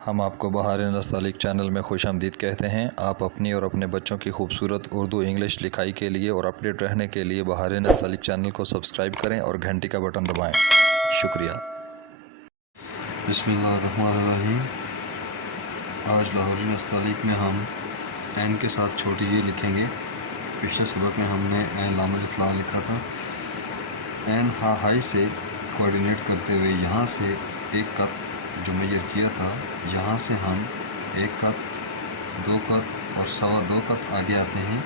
हम आपको बहार नस्तालिक चैनल में खुशामदीद कहते हैं। आप अपनी और अपने बच्चों की खूबसूरत उर्दू इंग्लिश लिखाई के लिए और अपडेट रहने के लिए बहार नस्तालिक चैनल को सब्सक्राइब करें और घंटी का बटन दबाएं। शुक्रिया। बिस्मिल्लाहिर्रहमानिर्रहीम। आज लाहौरी नस्तालिक में हम ऐन के साथ छोटी ये लिखेंगे। पिछले सबक में हमने ऐन लाम अलिफ ला लिखा था। ऐन हा हाई से कोऑर्डिनेट करते हुए यहाँ से एक कत जो मेजर किया था, यहाँ से हम एक कत, दो कत और सवा दो कत आगे आते हैं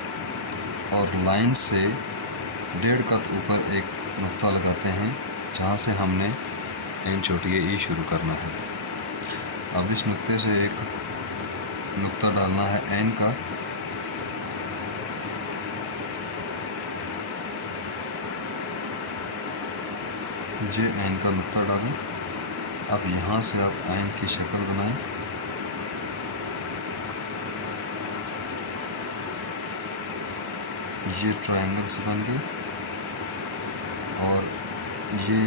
और लाइन से 1.5 कत ऊपर एक नुक्ता लगाते हैं जहाँ से हमने ऐन छोटी ई शुरू करना है। अब इस नुक्ते से एक नुक्ता डालना है ऐन का। ये ऐन का नुक्ता डालें। अब यहाँ से आप ऐन की शक्ल बनाएं। ये ट्रायंगल से बन गई और ये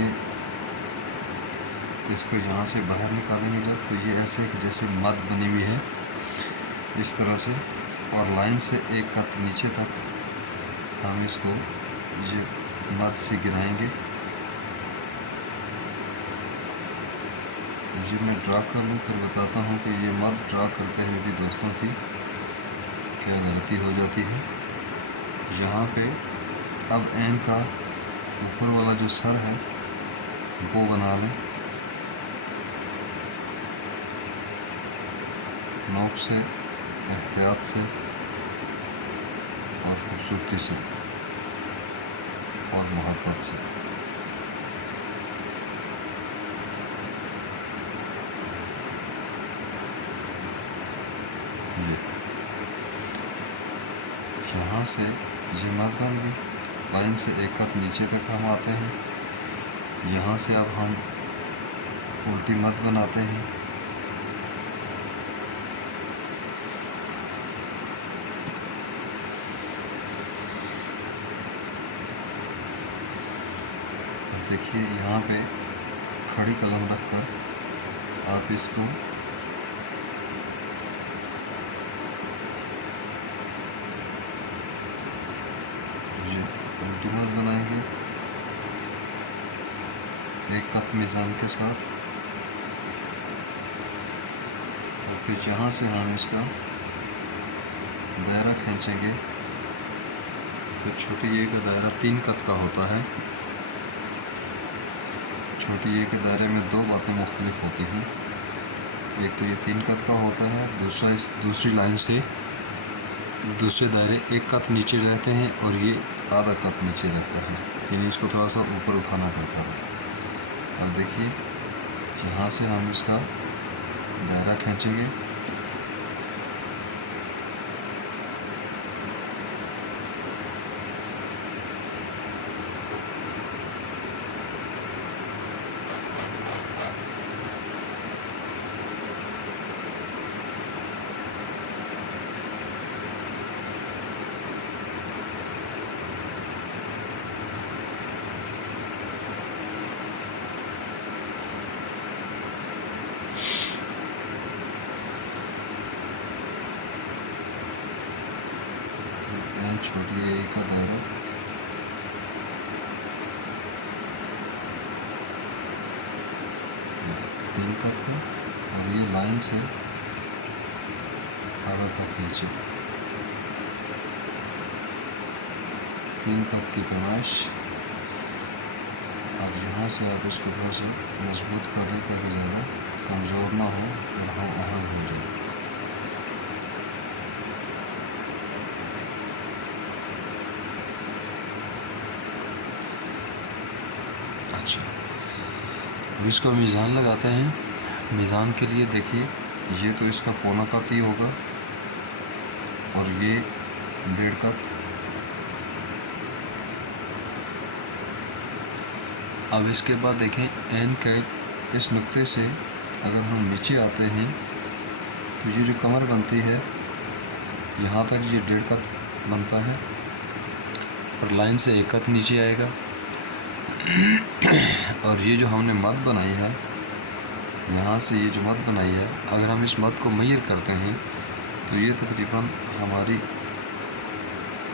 इसको यहाँ से बाहर निकालेंगे जब, तो ये ऐसे कि जैसे मद बनी हुई है इस तरह से, और लाइन से एक कत नीचे तक हम इसको ये मद से गिराएंगे। ये मैं ड्रा कर लूँ, फिर बताता हूँ कि ये मद ड्रा करते हुए भी दोस्तों की क्या गलती हो जाती है। यहाँ पे अब ऐन का ऊपर वाला जो सर है वो बना लें नोक से, एहतियात से और खूबसूरती से और मोहब्बत से। यहाँ से ये मद बन गई। लाइन से एक कत नीचे तक हम आते हैं। यहाँ से अब हम उल्टी मद बनाते हैं। देखिए यहाँ पे खड़ी कलम रखकर आप इसको उल्टी मद बनाएंगे एक कत मिज़ान के साथ, और फिर यहाँ से हम इसका दायरा खींचेंगे। तो छोटी ए का दायरा 3 कत का होता है। छोटी ए के दायरे में दो बातें मुख्तलिफ होती हैं। एक तो ये 3 कत का होता है, दूसरा इस दूसरी लाइन से दूसरे दायरे एक कत नीचे रहते हैं और ये आधा कत नीचे रहता है, यानी इसको थोड़ा सा ऊपर उठाना पड़ता है। अब देखिए यहाँ से हम इसका दायरा खींचेंगे। छोटी ए का दायरा तीन कत का, और ये लाइन से आधा कत नीचे 3 कत की पैमाइश। अब यहाँ से आप इसको थोड़ा सा मजबूत कर रहे ताकि ज़्यादा कमज़ोर ना हो और हम अहम हो जाए। अच्छा, अब इसको मीज़ान लगाते हैं। मीज़ान के लिए देखिए ये तो इसका पौना कत ही होगा और ये 1.5 कत। अब इसके बाद देखें ऐन के इस नुक्ते से अगर हम नीचे आते हैं तो ये जो कमर बनती है यहाँ तक ये 1.5 कत बनता है और लाइन से 1 कत नीचे आएगा। और ये जो हमने मद बनाई है यहाँ से ये जो मद बनाई है, अगर हम इस मद को मेजर करते हैं तो ये तकरीबन हमारी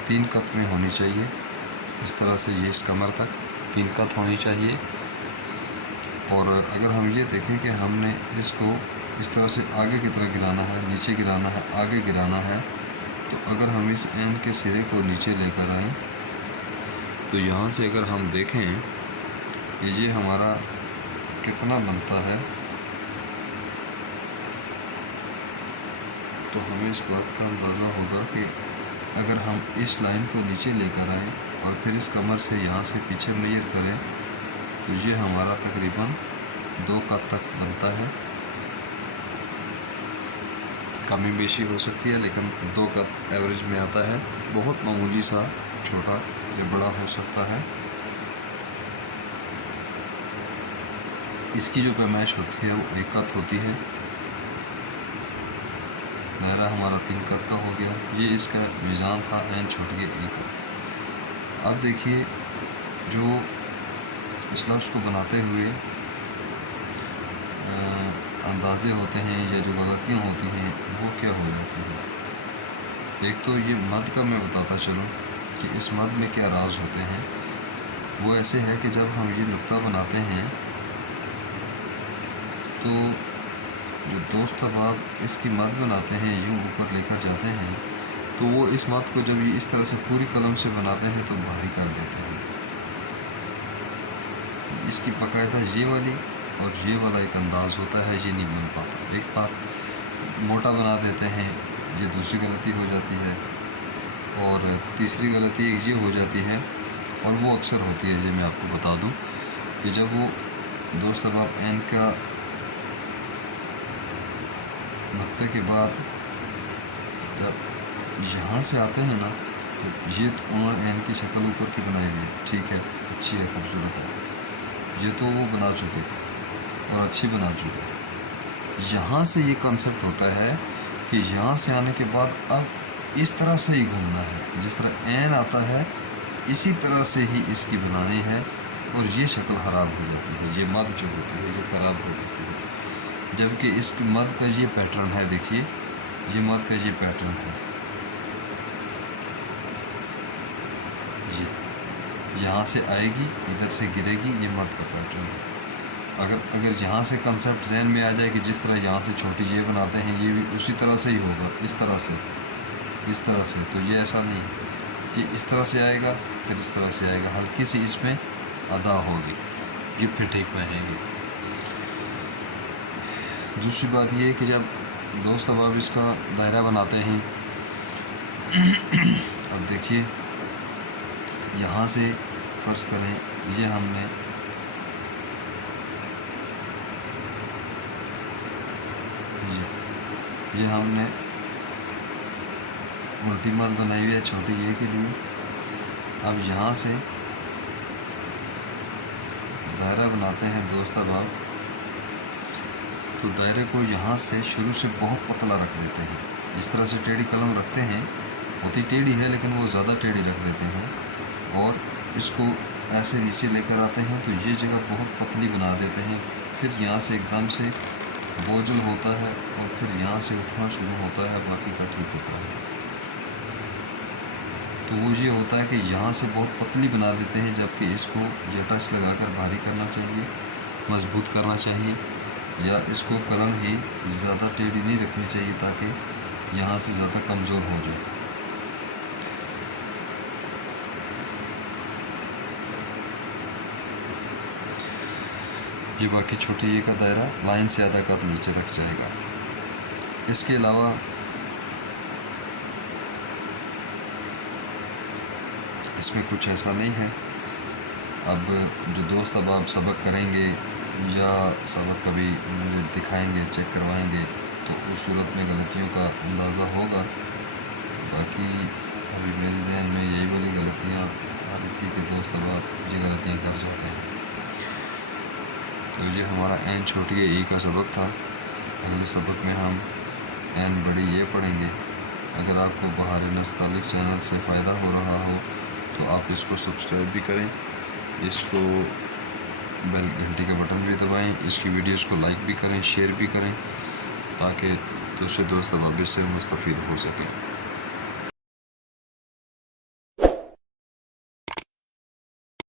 3 कत में होनी चाहिए। इस तरह से ये इस कमर तक 3 कत होनी चाहिए। और अगर हम ये देखें कि हमने इसको इस तरह से आगे की तरफ गिराना है, नीचे गिराना है, आगे गिराना है, तो अगर हम इस एन के सिरे को नीचे लेकर आएँ तो यहाँ से अगर हम देखें कि ये हमारा कितना बनता है, तो हमें इस बात का अंदाज़ा होगा कि अगर हम इस लाइन को नीचे लेकर आएँ और फिर इस कमर से यहाँ से पीछे मेजर करें तो ये हमारा तकरीबन 2 कत तक बनता है। कमी बेशी हो सकती है लेकिन 2 कत एवरेज में आता है। बहुत मामूली सा छोटा या बड़ा हो सकता है। इसकी जो पैमाइश होती है वो 1 कत होती है। दायरा हमारा 3 कत का हो गया। ये इसका मीज़ान था एन छोड़ के 1 कत। अब देखिए जो इस लफ्ज़ को बनाते हुए अंदाज़े होते हैं या जो गलतियाँ होती हैं वो क्या हो जाती हैं। एक तो ये मद का मैं बताता चलूँ कि इस मद में क्या राज होते हैं। वो ऐसे है कि जब हम ये नुक्ता बनाते हैं तो जो दोस्त अहबाब इसकी मद बनाते हैं, यूँ ऊपर लेकर जाते हैं, तो वो इस मद को जब ये इस तरह से पूरी कलम से बनाते हैं तो भारी कर देते हैं। इसकी बाकायदा ये वाली और ये वाला एक अंदाज़ होता है, ये नहीं बन पाता। एक बात मोटा बना देते हैं, ये दूसरी गलती हो जाती है। और तीसरी गलती एक ये हो जाती है और वो अक्सर होती है, ये मैं आपको बता दूं कि जब वो दोस्त अहबाब एन का नक्ते के बाद जब यहाँ से आते हैं ना तो ये तो उन्होंने एन की शक्ल ऊपर की बनाई हुई है, ठीक है, अच्छी है, खूबसूरत है, ये तो वो बना चुके और अच्छी बना चुके। यहाँ से ये कॉन्सेप्ट होता है कि यहाँ से आने के बाद अब इस तरह से ही घूमना है, जिस तरह एन आता है इसी तरह से ही इसकी बनानी है और ये शक्ल ख़राब हो जाती है। ये मद जो होती है ये ख़राब हो जाती है, जबकि इस मद का ये पैटर्न है। देखिए ये मद का ये पैटर्न है, ये यहाँ से आएगी, इधर से गिरेगी, ये मद का पैटर्न है। अगर यहाँ से कंसेप्ट जहन में आ जाए कि जिस तरह यहाँ से छोटी ये बनाते हैं ये भी उसी तरह से ही होगा, इस तरह से, तो ये ऐसा नहीं है। ये इस तरह से आएगा, फिर इस तरह से आएगा, हल्की सी इसमें अदा होगी, ये फिर ठीक रहेगी। दूसरी बात ये है कि जब दोस्त अहबाब इसका दायरा बनाते हैं, अब देखिए यहाँ से फ़र्ज़ करें ये हमने उल्टी मद बनाई हुई है छोटी ये के लिए। अब यहाँ से दायरा बनाते हैं दोस्त अहबाब, तो दायरे को यहाँ से शुरू से बहुत पतला रख देते हैं। जिस तरह से टेढ़ी कलम रखते हैं, होती टेढ़ी है लेकिन वो ज़्यादा टेढ़ी रख देते हैं और इसको ऐसे नीचे लेकर आते हैं तो ये जगह बहुत पतली बना देते हैं। फिर यहाँ से एकदम से बोझल होता है और फिर यहाँ से उठना शुरू होता है, बाकी का ठीक होता है। तो वो ये होता है कि यहाँ से बहुत पतली बना देते हैं, जबकि इसको ये टच लगाकर भारी करना चाहिए, मजबूत करना चाहिए, या इसको कलम ही ज़्यादा टेढ़ी नहीं रखनी चाहिए ताकि यहाँ से ज़्यादा कमज़ोर हो जाए। ये बाकी छोटी ये का दायरा लाइन से आधा कत नीचे तक जाएगा। इसके अलावा इसमें कुछ ऐसा नहीं है। अब जो दोस्त अहबाब सबक करेंगे या सबक कभी मुझे दिखाएंगे, चेक करवाएंगे, तो उस सूरत में गलतियों का अंदाज़ा होगा। बाकी अभी मेरे जहन में यही वाली गलतियाँ आ रही थी कि दोस्त अहबाब ये गलतियाँ कर जाते हैं। तो ये हमारा एन छोटी है ई का सबक था। अगले सबक में हम एन बड़ी ये पढ़ेंगे। अगर आपको बहार नस्तालिक चैनल से फ़ायदा हो रहा हो तो आप इसको सब्सक्राइब भी करें, इसको बेल घंटी का बटन भी दबाएं। इसकी वीडियोस को लाइक भी करें, शेयर भी करें ताकि दूसरे दोस्त अबाबिर से मुस्तफ़ीद हो सकें।